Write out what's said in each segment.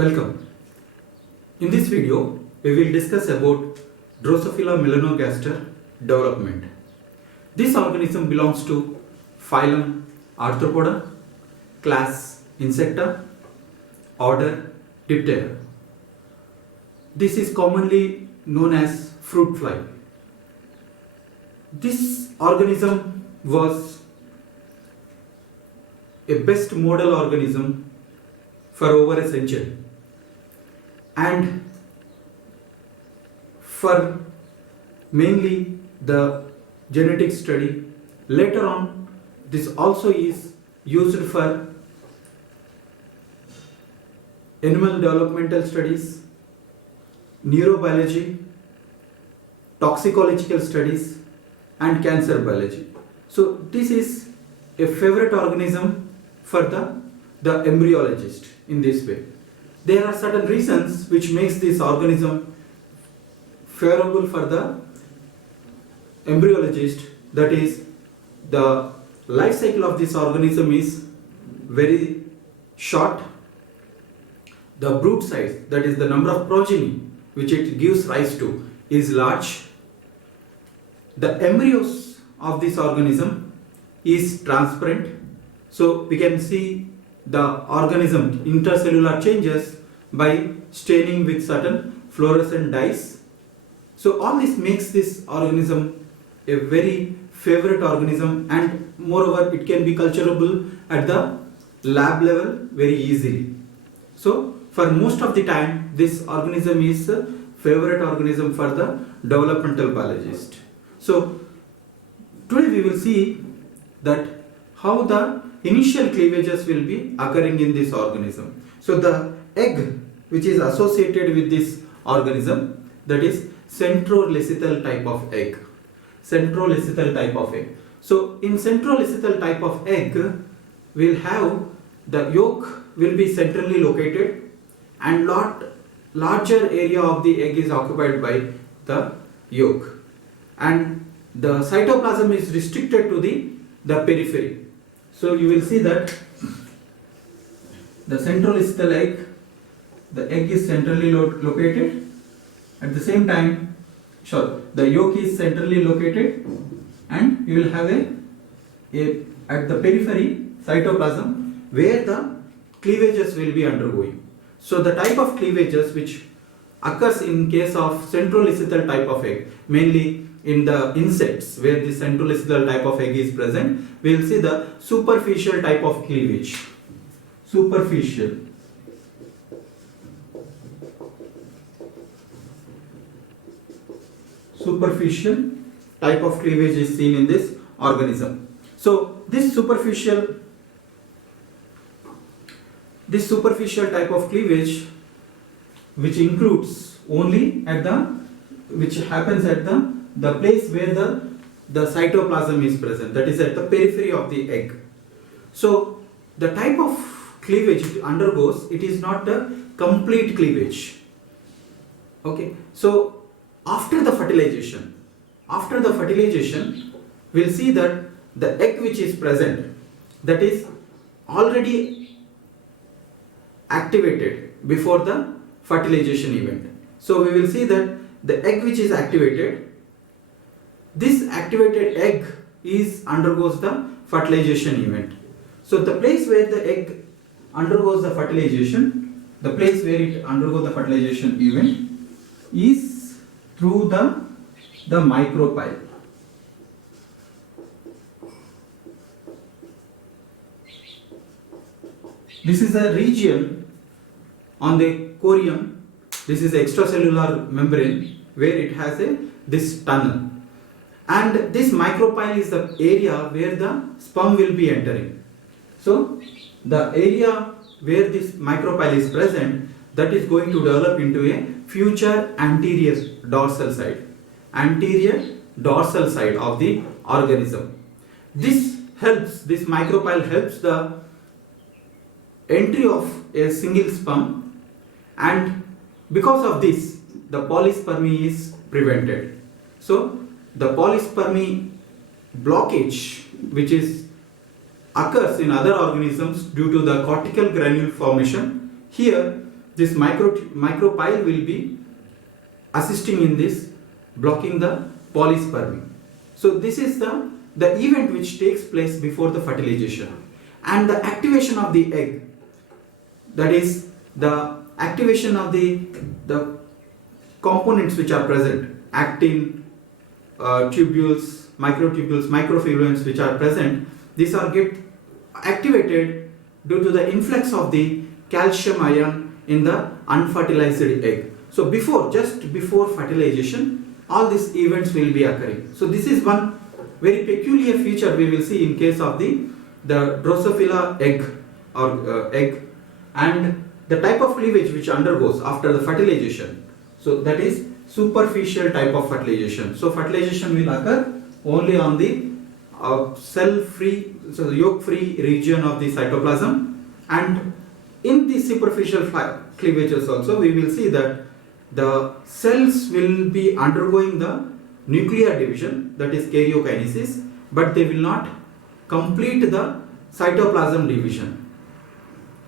Welcome. In this video, we will discuss about Drosophila melanogaster development. This organism belongs to phylum Arthropoda, class Insecta, order Diptera. This is commonly known as fruit fly. This organism was a best model organism for over a century, and for mainly the genetic study. Later on, this also is used for animal developmental studies, neurobiology, toxicological studies, and cancer biology. So this is a favorite organism for the embryologist in this way. There are certain reasons which makes this organism favorable for the embryologist. That is, the life cycle of this organism is very short. The brood size, that is the number of progeny which it gives rise to, is large. The embryos of this organism is transparent, so we can see the organism intercellular changes by staining with certain fluorescent dyes. So all this makes this organism a very favorite organism, and moreover it can be culturable at the lab level very easily. So for most of the time this organism is a favorite organism for the developmental biologist. So today we will see that how the initial cleavages will be occurring in this organism. So the egg which is associated with this organism, that is centrolecital type of egg. Centrolecital type of egg. So in centrolecital type of egg, we'll have the yolk will be centrally located, and larger area of the egg is occupied by the yolk, and the cytoplasm is restricted to the periphery. So you will see that the centrolecital egg, the egg is centrally located. At the same time, the yolk is centrally located, and you will have a at the periphery cytoplasm where the cleavages will be undergoing. So the type of cleavages which occurs in case of centrolecital type of egg, mainly in the insects where the centrolecital type of egg is present, we will see the superficial type of cleavage. Superficial. Superficial type of cleavage is seen in this organism. So this superficial type of cleavage, which includes only at which happens at the place where the cytoplasm is present, that is at the periphery of the egg. So the type of cleavage it undergoes, it is not a complete cleavage. Okay, so after the fertilization, we'll see that the egg which is present, that is already activated before the fertilization event. So we will see that the egg which is activated, this activated egg undergoes the fertilization event. So the place where the egg undergoes the fertilization, event is through the micropyle. This is a region on the corium. This is the extracellular membrane where it has this tunnel, and this micropyle is the area where the sperm will be entering. So the area where this micropyle is present, that is going to develop into a future anterior dorsal side of the organism. This micropyle helps the entry of a single sperm, and because of this the polyspermy is prevented. So the polyspermy blockage which occurs in other organisms due to the cortical granule formation, here this micropyle will be assisting in this, blocking the polyspermy. So this is the event which takes place before the fertilization. And the activation of the egg, that is the activation of the components which are present, actin, tubules, microtubules, microfilaments which are present, these are get activated due to the influx of the calcium ion in the unfertilized egg. So just before fertilization, all these events will be occurring. So this is one very peculiar feature we will see in case of the Drosophila egg or egg, and the type of cleavage which undergoes after the fertilization. So that is superficial type of fertilization. So fertilization will occur only on the cell-free, so the yolk-free region of the cytoplasm, and in the superficial cleavages also we will see that the cells will be undergoing the nuclear division, that is karyokinesis, but they will not complete the cytoplasm division.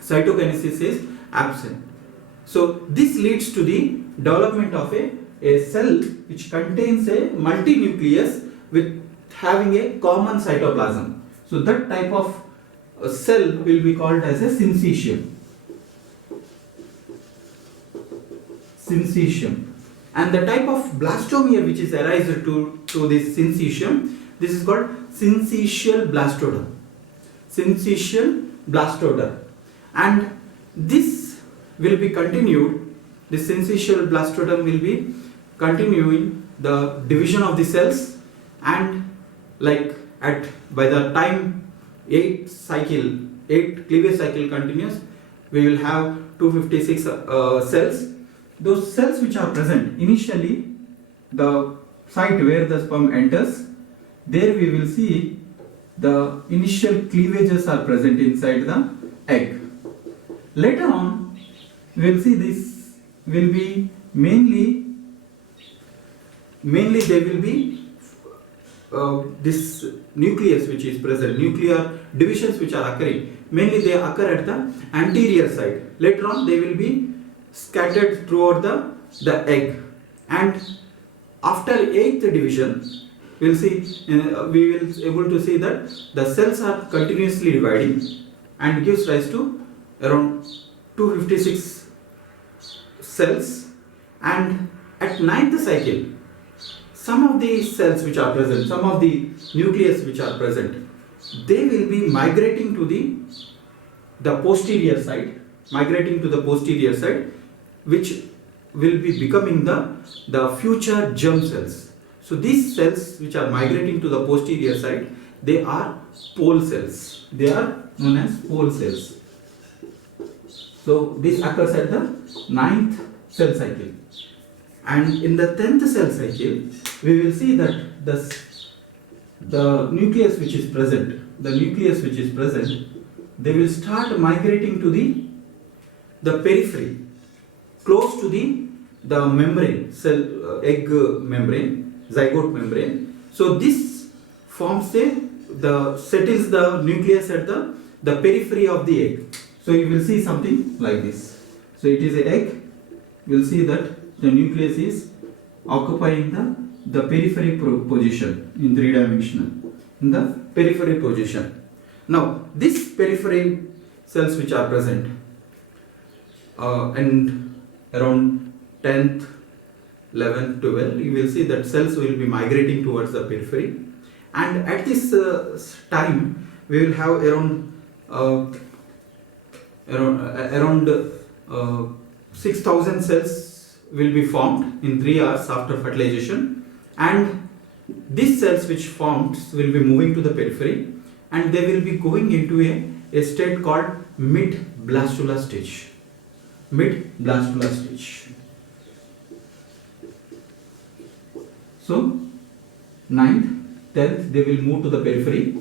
Cytokinesis is absent. So this leads to the development of a cell which contains a multinucleus with having a common cytoplasm. So that type of cell will be called as a syncytium. Syncytium. And the type of blastomere which is arised to this syncytium, this is called syncytial blastoder. Syncytial blastoder. And this will be continued, the syncytial blastoder will be continuing the division of the cells, and by the time 8 cleavage cycle continues, we will have 256 cells. Those cells which are present initially, the site where the sperm enters, there we will see the initial cleavages are present inside the egg. Later on, we will see this will be mainly there will be this nucleus which is present, nuclear divisions which are occurring, mainly they occur at the anterior side. Later on they will be scattered throughout the egg, and after 8th division we will able to see that the cells are continuously dividing and gives rise to around 256 cells, and at 9th cycle some of the cells which are present, some of the nucleus which are present, they will be migrating to the posterior side, which will be becoming the future germ cells. So these cells which are migrating to the posterior side, they are pole cells. They are known as pole cells. So this occurs at the 9th cell cycle. And in the 10th cell cycle, we will see that the nucleus which is present, they will start migrating to the periphery, close to the membrane, egg membrane, zygote membrane. So this forms settles the nucleus at the periphery of the egg. So you will see something like this. So it is an egg. You will see that the nucleus is occupying the periphery position in 3-dimensional, in the periphery position. Now these periphery cells which are present and around 10th, 11th, 12th, you will see that cells will be migrating towards the periphery, and at this time we will have around 6,000 cells will be formed in 3 hours after fertilization, and these cells which formed will be moving to the periphery, and they will be going into a state called mid-blastula stage. So 9th, 10th they will move to the periphery.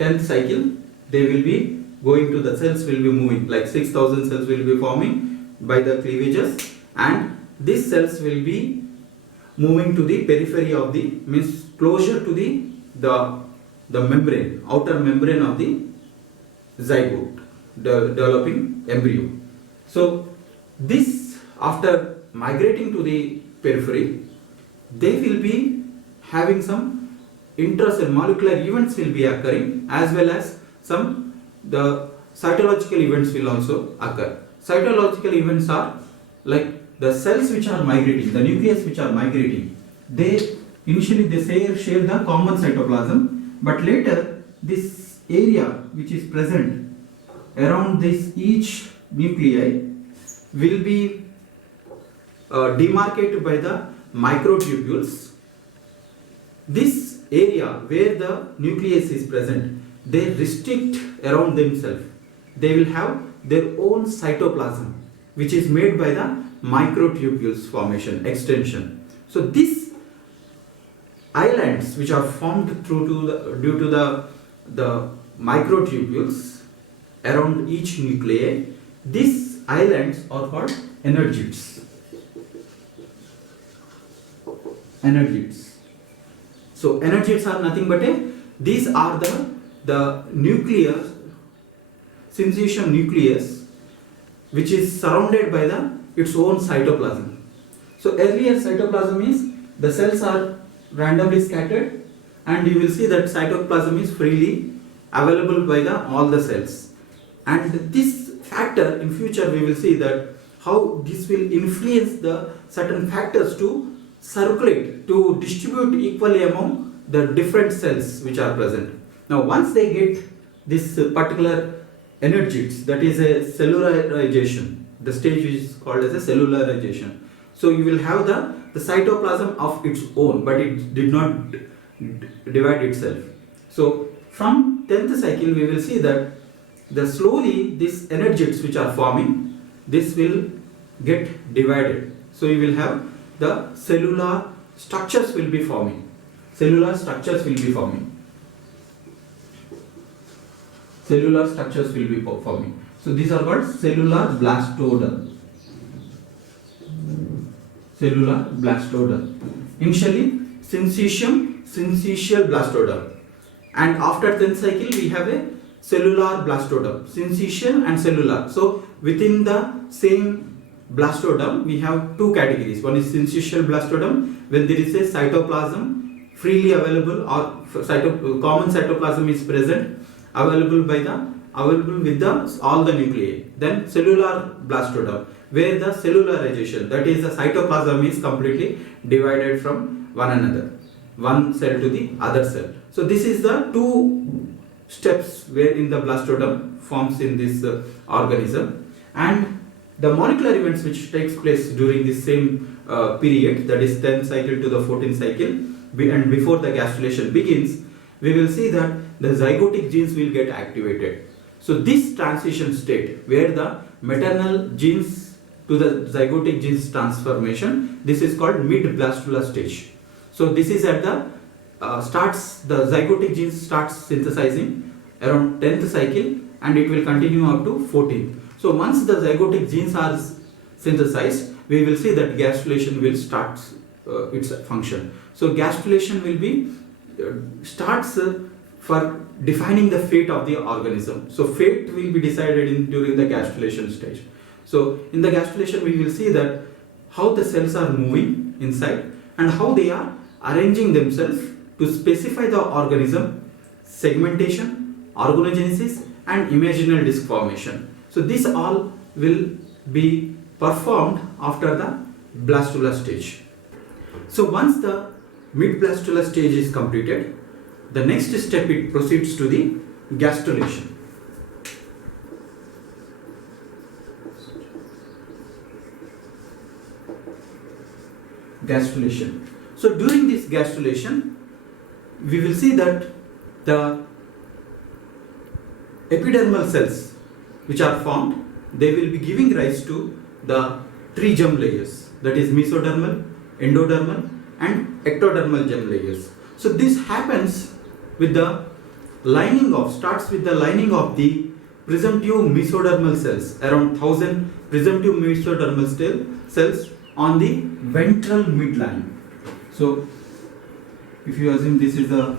10th cycle they will be going to the cells will be moving, like 6,000 cells will be forming by the cleavages, and these cells will be moving to the periphery of means closer to the membrane, outer membrane of the zygote, the developing embryo. So This, after migrating to the periphery, they will be having some intracellular molecular events will be occurring, as well as some the cytological events will also occur. Cytological events are like the cells which are migrating, the nucleus which are migrating, they initially they share the common cytoplasm, but later this area which is present around this each nuclei will be demarcated by the microtubules. This area where the nucleus is present, they restrict around themselves. They will have their own cytoplasm, which is made by the microtubules formation, extension. So these islands which are formed due to the microtubules around each nuclei, these islands are called energeids. Energeids. So energeids are nothing but these are the nucleus, syncytium nucleus, which is surrounded by its own cytoplasm. So earlier cytoplasm is the cells are randomly scattered, and you will see that cytoplasm is freely available by all the cells. And this factor in future we will see that how this will influence the certain factors to circulate, to distribute equally among the different cells which are present. Now once they get this particular energeids, that is a cellularization, the stage is called as a cellularization. So you will have the cytoplasm of its own, but it did not divide itself. So from 10th cycle we will see that slowly these energeids which are forming, this will get divided. So you will have the cellular structures will be forming. Cellular structures will be forming. Cellular structures will be forming. So these are called cellular blastoder. Cellular blastoder. Initially syncytial blastoder, and after 10th cycle we have a cellular blastoder, syncytial and cellular. So within the same blastodome we have two categories. One is syncytial blastodome, when there is a cytoplasm freely available, or common cytoplasm is present, available with all the nuclei. Then cellular blastodome, where the cellularization, that is the cytoplasm is completely divided from one another, one cell to the other cell. So this is the two steps wherein the blastodome forms in this organism. And the molecular events which takes place during this same period, that is 10th cycle to the 14th cycle, and before the gastrulation begins, we will see that the zygotic genes will get activated. So this transition state, where the maternal genes to the zygotic genes transformation, this is called mid-blastula stage. So this is at the the zygotic genes starts synthesizing around 10th cycle, and it will continue up to 14th. So once the zygotic genes are synthesized, we will see that gastrulation will start its function. So gastrulation will be starts for defining the fate of the organism. So fate will be decided during the gastrulation stage. So in the gastrulation we will see that how the cells are moving inside and how they are arranging themselves to specify the organism, segmentation, organogenesis and imaginal disc formation. So this all will be performed after the blastula stage. So once the mid-blastula stage is completed, the next step it proceeds to the gastrulation. Gastrulation. So during this gastrulation, we will see that the epidermal cells which are formed, they will be giving rise to the three germ layers, that is mesodermal, endodermal and ectodermal germ layers. So this happens with the lining of, starts with the lining of the presumptive mesodermal cells, around 1000 presumptive mesodermal cells on the ventral midline. So if you assume this is a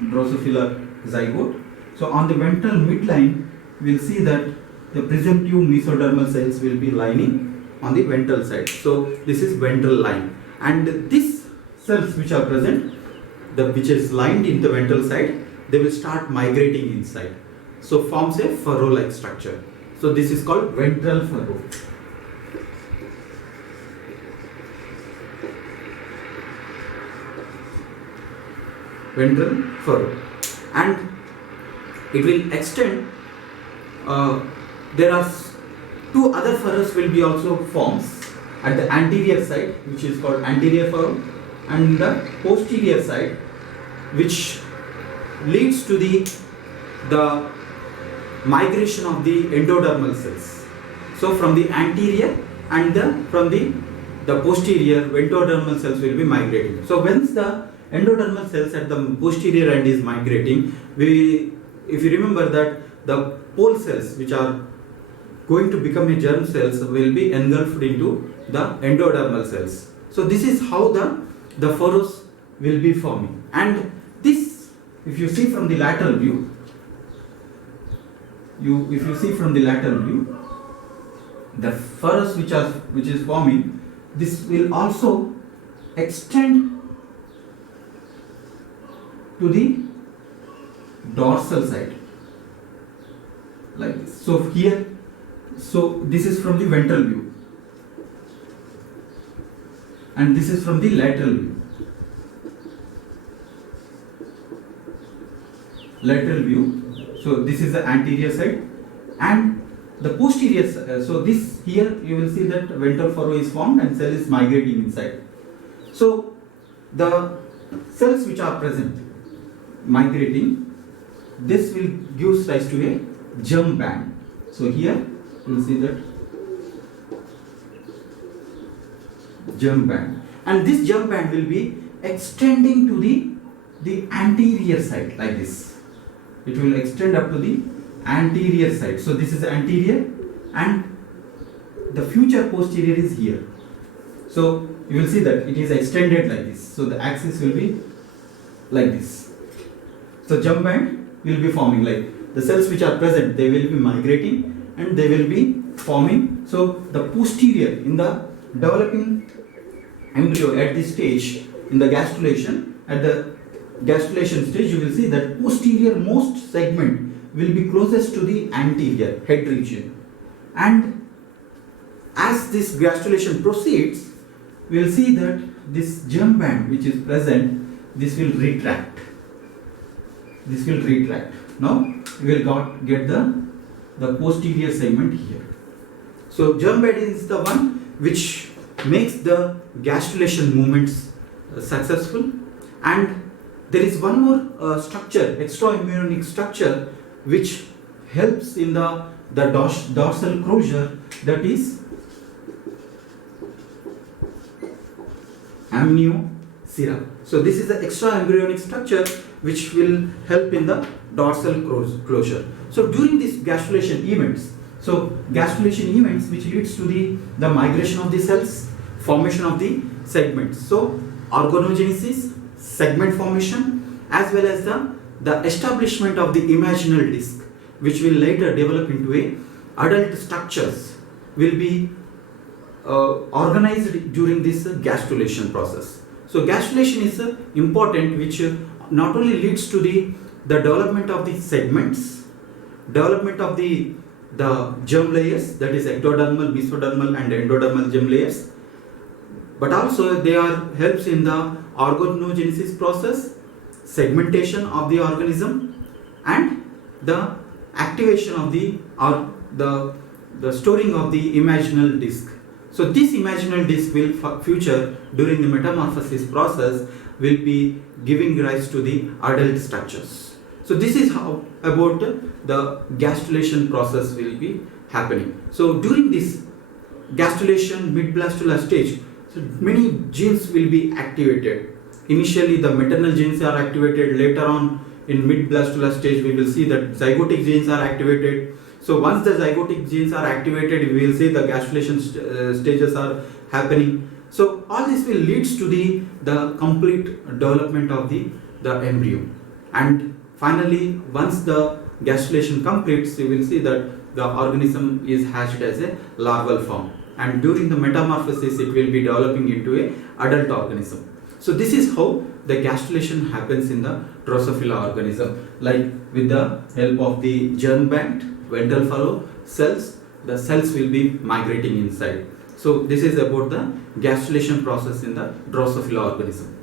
Drosophila zygote, so on the ventral midline we will see that the presumptive mesodermal cells will be lining, on the ventral side. So this is ventral line, and these cells which are present, which is lined in the ventral side, they will start migrating inside. So forms a furrow-like structure. So this is called ventral furrow. Ventral furrow, and it will extend. There are two other furrows will be also forms at the anterior side, which is called anterior furrow, and the posterior side, which leads to the migration of the endodermal cells. So from the anterior and from the posterior, endodermal cells will be migrating. So once the endodermal cells at the posterior end is migrating, if you remember that the pole cells which are going to become a germ cells will be engulfed into the endodermal cells. So this is how the furrows will be forming. And this, if you see from the lateral view, the furrows which is forming, this will also extend to the dorsal side like this. So here, so this is from the ventral view, and this is from the lateral view. So this is the anterior side, and the posterior side. So this here you will see that ventral furrow is formed and cell is migrating inside. So the cells which are present migrating, this will give rise to a germ band. So here you will see that germ band, and this germ band will be extending to the anterior side like this. It will extend up to the anterior side. So this is anterior, and the future posterior is here. So you will see that it is extended like this. So the axis will be like this. So germ band will be forming, like the cells which are present, they will be migrating and they will be forming. So the posterior, in the developing embryo at this stage, in the gastrulation, at the gastrulation stage, you will see that posterior most segment will be closest to the anterior head region, and as this gastrulation proceeds, we will see that this germ band which is present, this will retract. Now we will get the posterior segment here. So germ band is the one which makes the gastrulation movements successful. And there is one more structure, extra-embryonic structure, which helps in the dorsal closure, that is amniocera. So this is the extra-embryonic structure which will help in the dorsal closure. So during these gastrulation events, which leads to the migration of the cells, formation of the segments. So organogenesis, segment formation, as well as the establishment of the imaginal disc, which will later develop into a adult structures, will be organized during this gastrulation process. So gastrulation is important, which not only leads to the development of the segments, development of the germ layers, that is ectodermal, mesodermal and endodermal germ layers, but also they helps in the organogenesis process, segmentation of the organism, and the activation of the storing of the imaginal disc. So this imaginal disc will future during the metamorphosis process will be giving rise to the adult structures. So this is how about the gastrulation process will be happening. So during this gastrulation mid-blastular stage, so many genes will be activated. Initially the maternal genes are activated. Later on in mid-blastular stage we will see that zygotic genes are activated. So once the zygotic genes are activated, we will see the gastrulation stages are happening. So all this will leads to the complete development of the embryo. And finally, once the gastrulation completes, you will see that the organism is hatched as a larval form. and during the metamorphosis it will be developing into a adult organism. So this is how the gastrulation happens in the Drosophila organism, like with the help of the germ bank, ventral furrow cells, the cells will be migrating inside. So this is about the gastrulation process in the Drosophila organism.